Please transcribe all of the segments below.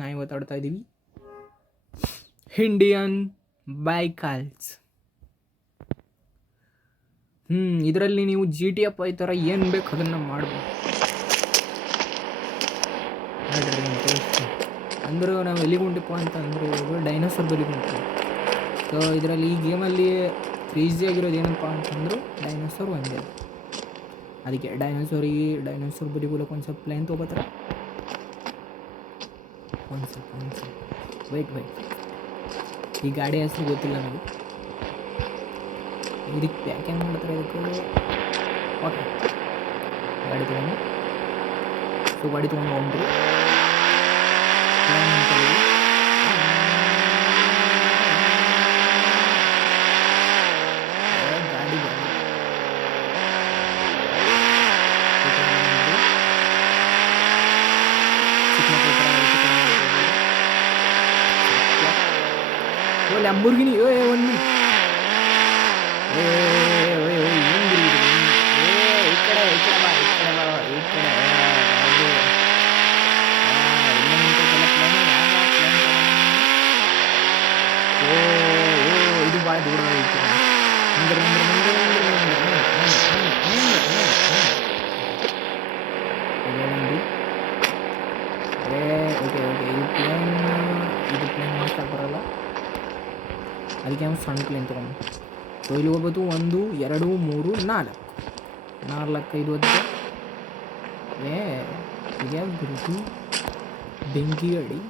ನಾವು ಇವತ್ತು ಆಡ್ತಾ ಇದ್ದೀವಿ ಇಂಡಿಯನ್ ಬೈಕಲ್ಸ್. ಇದರಲ್ಲಿ ನೀವು GTA ಈ ಥರ ಏನು ಬೇಕು ಅದನ್ನು ಮಾಡ್ಬೋದು. ನೋಡ್ರಿ ನಾನು ತೋರಿಸ್ತೀನಿ. ಅಂದರೂ ನಾವು ಎಲ್ಲಿಗೆ ಹೊಂಟಿಪ್ಪ ಅಂತಂದರೆ ಇವಾಗ ಡೈನೋಸರ್ ಬಲಿಗೆ ಹೊಂಟಿವಿ. ಸೊ ಇದರಲ್ಲಿ ಈ ಗೇಮಲ್ಲಿ ಕ್ರೇಜಿಯಾಗಿರೋದು ಏನಪ್ಪ ಅಂತಂದ್ರು ಡೈನೋಸರ್ ಒಂದೇ. ಅದಕ್ಕೆ ಡೈನೋಸರ್ ಬಲಿಗೋಲಕ್ಕೆ ಒಂದು ಸ್ವಲ್ಪ ಪ್ಲೇನ್ ತೊಗೋತಾರೆ. ಒಂದು ಸ್ವಲ್ಪ ವೆಯ್ಟ್ ಈ ಗಾಡಿ ಹೆಸರು ಗೊತ್ತಿಲ್ಲ ನನಗೆ. ಇದಕ್ಕೆ ಪ್ಯಾಕ್ ಹೆಂಗೆ ಮಾಡ್ತಾರೆ ಇದಕ್ಕೆ? ಓಕೆ, ಗಾಡಿ ತೊಗೊಂಡು ಹೋಗ್ರಿ. ಗಾಡಿ ಲ್ಯಾಂಬೋರ್ಗಿನಿ ಒಂದು ಇದು ಭಾಳ ದೂರ ಐತಿ. ಓಕೆ ಇದು ಪ್ಲೇನ್ ಮಾಡ್ಸಕ್ಕೆ ಬರಲ್ಲ, ಅದಕ್ಕೆ ನಾವು ಸಣ್ಣ ಪ್ಲೇನ್ ತೊಗೊಂಡು. ಸೊ ಇಲ್ಲಿ ಹೋಗ್ಬೋದು 1 2 3 4 5 ಹೊತ್ತು. ಇದ್ಯಾವ್ದು ಬರುತ್ತು? ಬೆಂಕಿ ಗಾಡಿ,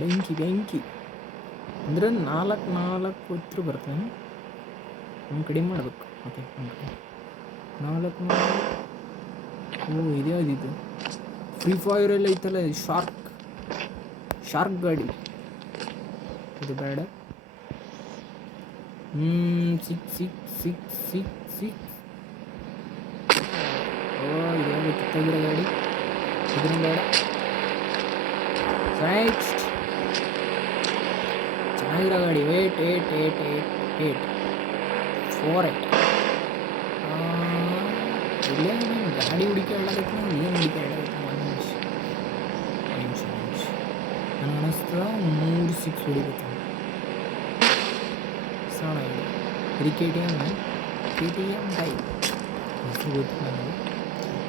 ಬೆಂಕಿ ಅಂದರೆ 4 ಹೊತ್ತು ಬರ್ತದೆ. ನಮ್ಮ ಕಡಿಮೆ ಮಾಡಬೇಕು. ಓಕೆ, 4 ಇದ್ಯಾವುದಿದ್ದು? ಫ್ರೀ ಫೈರಲ್ಲಿ ಐತಲ್ಲ ಶಾರ್ಕ್ ಗಾಡಿ, ಇದು ಬೇಡ. 6 ಇದ್ಯಾವುದು ಕಿತ್ತಾಗಿರೋ ಗಾಡಿ, ಇದನ್ನು ಬೇಡ. ನೆಕ್ಸ್ಟ್ ಚೆನ್ನಾಗಿರೋ ಗಾಡಿ 8 ಇಲ್ಲೇ ನಾನು ಗಾಡಿ ಹುಡುಕಿ ಹೇಳೋದಕ್ಕೆ ಏನು ಹುಡುಕಿ ಹೇಳೋದಕ್ಕೆ ಒಂದು ನಿಮಿಷ ನನಗೆ ಅನ್ನಿಸ್ತದ 3 6 ಹೊಡಿಬೇಕು. ಸಣ್ಣ ಇದು KTM ಟೈಪ್ ಹೆಸರು ಗೊತ್ತಿಲ್ಲ ನನಗೆ,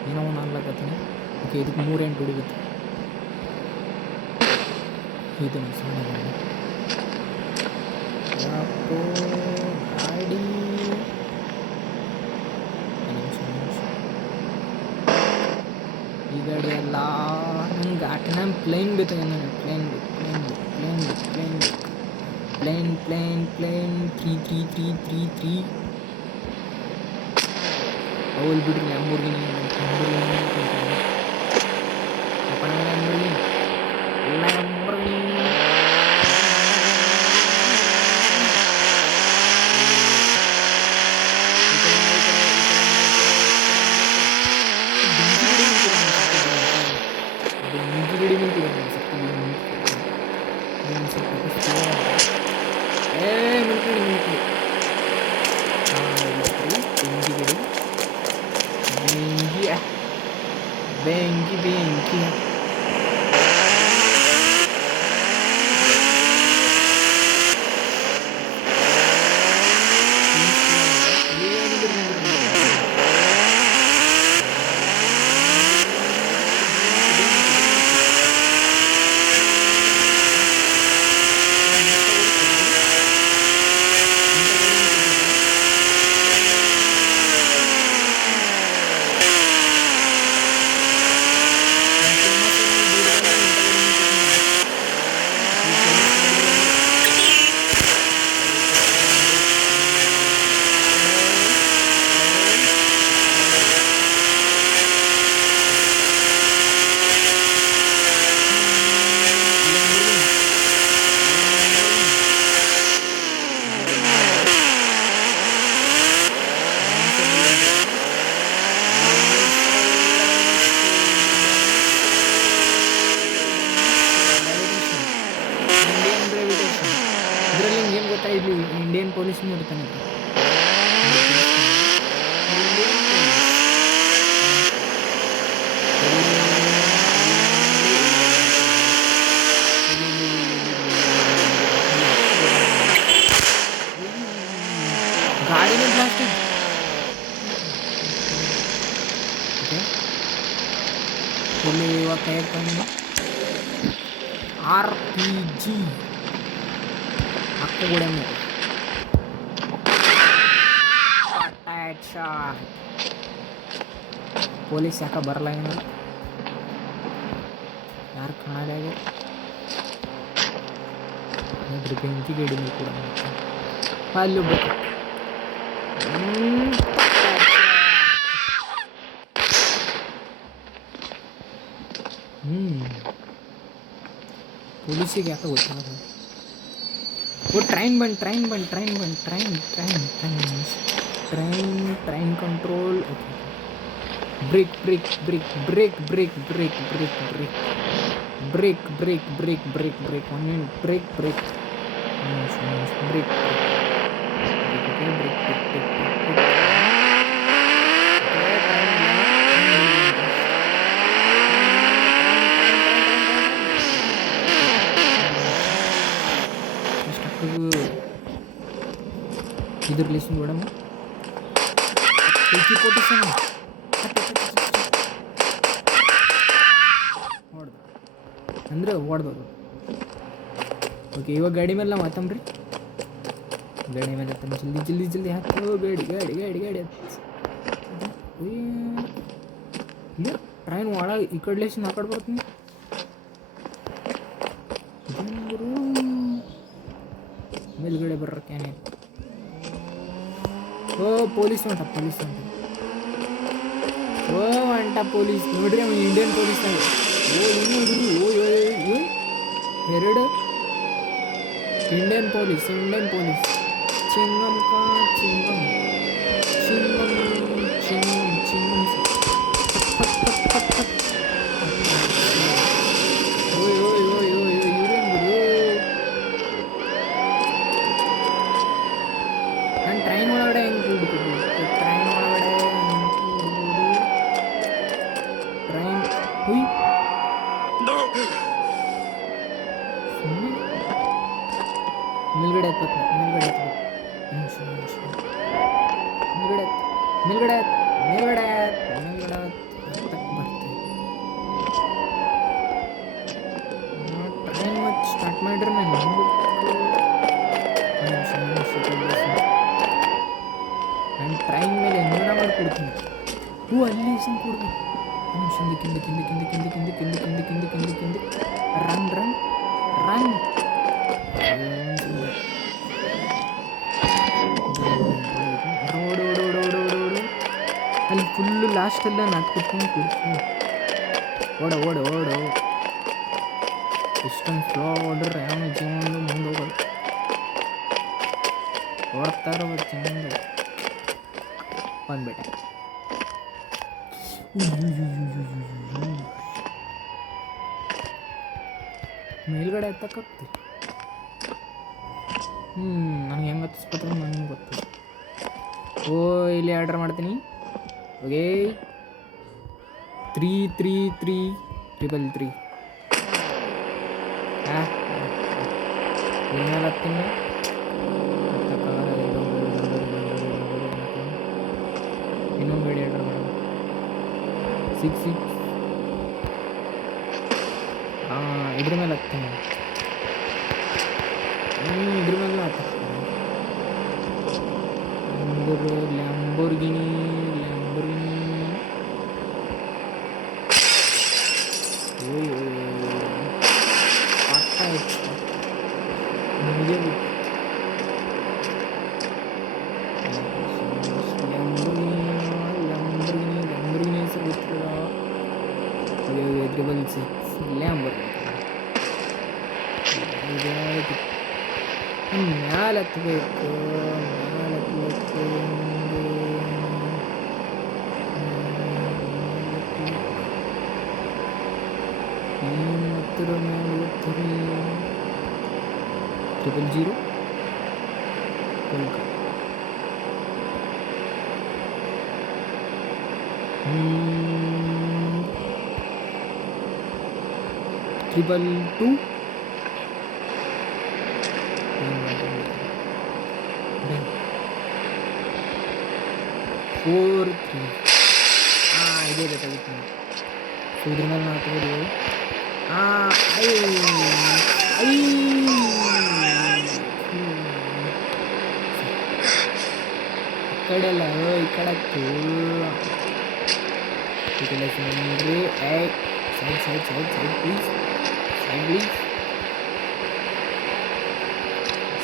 ಏನೋ ಒಂದು ಅನ್ಲಕತ್ತೀನಿ. ಓಕೆ, ಇದಕ್ಕೆ 3 8 ಹೊಡಿಬೇಕು. ಇದು ಸಣ್ಣ ಗಾಡಿ ಈ ಗಾಡಿ ಎಲ್ಲ ನಂಗೆ ಪ್ಲೇನ್ ಬೇಕಾಗ ನನಗೆ ಪ್ಲೇನ್ 3 ಅವಲ್ಲಿ ಬಿಡ್ರಿ. ಲ್ಯಾಂಬೋರ್ಗಿನಿ ಬೆಂಕಿ ಗೊತ್ತಾ, ಇಲ್ಲಿ ಇಂಡಿಯನ್ ಪೊಲೀಸ್ ಇರ್ತಾನೆ. ನೀನು RPG ಅಕ್ಕ ಗುಡಮು ಪೊಲೀಸ್ ಯಾಕೆ ಬರಲ್ಲ ಏನೋ ಯಾರು ಕಾಣಲಾಗೆ ಬೆಂಕಿ ಗಡಿ ಕೂಡ ಅಲ್ಲಿ ಪೊಲೀಸಿಗೆ ಯಾಕೆ ಗೊತ್ತಿಲ್ಲ ಓ ಟ್ರೈನ್ ಕಂಟ್ರೋಲ್ ಓಕೆ ಬ್ರೇಕ್ ಇದ್ರ ಲಿಸ್ಟ್ ಮೇಡಮ್ ಅಂದರೆ ಓಡ್ಬೋದು. ಓಕೆ ಇವಾಗ ಗಾಡಿ ಮೇಲೆ ನಾವು ಹತ್ತಂಬ್ರಿ ಗಾಡಿ ಮೇಲೆ ಹತ್ತಂಬ ಜಲ್ದಿ ಹತ್ತು ಗಾಡಿ ಇಲ್ಲ ಟ್ರೈನ್ ಒಳಗೆ ಈ ಕಡೆ ಲೇಶನ್ ಆ ಕಡೆ ಬರ್ತೀನಿ ಮೇಲ್ಗಡೆ ಬರ್ರಕ್ಕೇನೆ. ಓ ಪೊಲೀಸ್ ಹೊಂಟ ಪೊಲೀಸ್ ನೋಡ್ರಿ ಅವ ಇಂಡಿಯನ್ ಪೊಲೀಸ್ ಎರಡು ಇಂಡಿಯನ್ ಪೊಲೀಸ್ ಚಿಂಗಂ ನಾನು ಟ್ರೈನ್ ಒಳಗಡೆ ಹೆಂಗೆ ಕೂಡ್ಬೋದು ಟ್ರೈನ್ ಹುಯ್ ಮೇಲ್ಗಡೆ ಬರ್ತೇವೆ. ಟ್ರೈನ್ ಮತ್ತೆ ಸ್ಟಾರ್ಟ್ ಮಾಡಿದ್ರೆ ನಾನು ಟ್ರೈನ್ ಮೇಲೆ ಎನ್ವರ ಮಾಡಿಕೊಡ್ತೀನಿ. ಅಲ್ಲಿ ಕೊಡ್ಬೇಕು ಕಿಂದ ರನ್ ರೋಡ್ ಅಲ್ಲಿ ಫುಲ್ಲು ಲಾಸ್ಟೆಲ್ಲ ನಾಲ್ಕು ಕುತ್ಕೊಂಡು ಕೂಡ್ತೀನಿ. ಓಡ ಇಷ್ಟೊಂದು ಸ್ಲೋ ಓಡ್ರೆ ಯಾವ ಜೀವನ ಮುಂದೆ ಹೋಗೋದು ಓಡ್ತಾ ಇರೋ ಜೀವನ ಬಂದ್ಬಿಟ್ಟೆ. ಮೇಲ್ಗಡೆ ಎತ್ತಕ್ಕಾಗ್ತಿ ನನಗೆ ಹೆಂಗೆ ಹತ್ತಿಸ್ಕೊತಾರೆ ನನಗೆ ಗೊತ್ತು. ಇಲ್ಲಿ ಆರ್ಡರ್ ಮಾಡ್ತೀನಿ. ಓಕೆ 333 ಇನ್ಮೇಲೆ ಹತ್ತೀನಿ. ಇನ್ನೊಂದು ಗಾಡಿ ಆರ್ಡರ್ ಮಾಡೋದು 66 ಇದ್ರ ಮೇಲೆ ಹತ್ತೀನಿ. ಇದ್ರ ಮೇಲೆ ಅಂದ್ರೆ ಲ್ಯಾಂಬೋರ್ಗಿನಿ ಹೆಸರು ಗೊತ್ತಿಲ್ಲ. 666 ಲ್ಯಾಂಬೋರ್ಗಿನಿ ಮ್ಯಾಲೆ ಹತ್ತಬೇಕು. ಹತ್ತಿರ ಮೇಲೆ 000 ಕೋಲ್ಕತ್ತಾ 222 43 ಇದೇ ಬೇಕಾಗಿತ್ತು. ಸೊ ಇದ್ರ ಮೇಲೆ ನಾವು ತಗೋದು ಕಡೆ ಅಲ್ಲ ಈ ಕಡೆ ನೋಡ್ರಿ. Side side side side please, side please.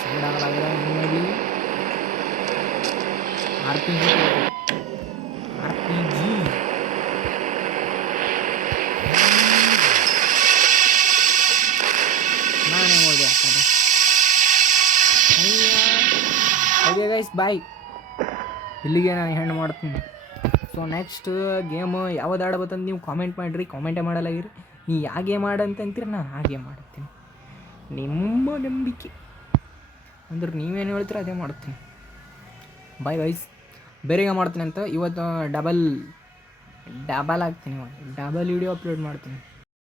Side ಆಗಲಾಗಿರ ಏನು ಮಾಡಲಿ? ಆರ್ ಪಿ ಜಿ ನಾನೇ ಹೋದೆ ಆ ಕಡೆ. ಓಕೆ ಗೈಸ್ ಬಾಯ್, ಇಲ್ಲಿಗೆ ನಾನು ಹೆಣ್ಣು ಮಾಡ್ತೀನಿ. ಸೊ ನೆಕ್ಸ್ಟ್ ಗೇಮ್ ಯಾವ್ದು ಆಡಬೇಕಂತ ನೀವು ಕಾಮೆಂಟ್ ಮಾಡಿರಿ. ಕಾಮೆಂಟೇ ಮಾಡಲಾಗಿರಿ. ನೀವು ಯಾವ ಗೇಮ್ ಆಡಂತೀರಿ ನಾನು ಆ ಗೇಮ್ ಆಡ್ತೀನಿ. ನಿಮ್ಮ ನಂಬಿಕೆ ಅಂದ್ರೆ ನೀವೇನು ಹೇಳ್ತೀರ ಅದೇ ಮಾಡ್ತೀನಿ. ಬಾಯ್ ಗೈಸ್, ಬೇರೆ ಮಾಡ್ತೀನಿ ಅಂತ ಇವತ್ತು ಡಬಲ್ ಆಗ್ತೀನಿ, ಡಬಲ್ ವಿಡಿಯೋ ಅಪ್ಲೋಡ್ ಮಾಡ್ತೀನಿ.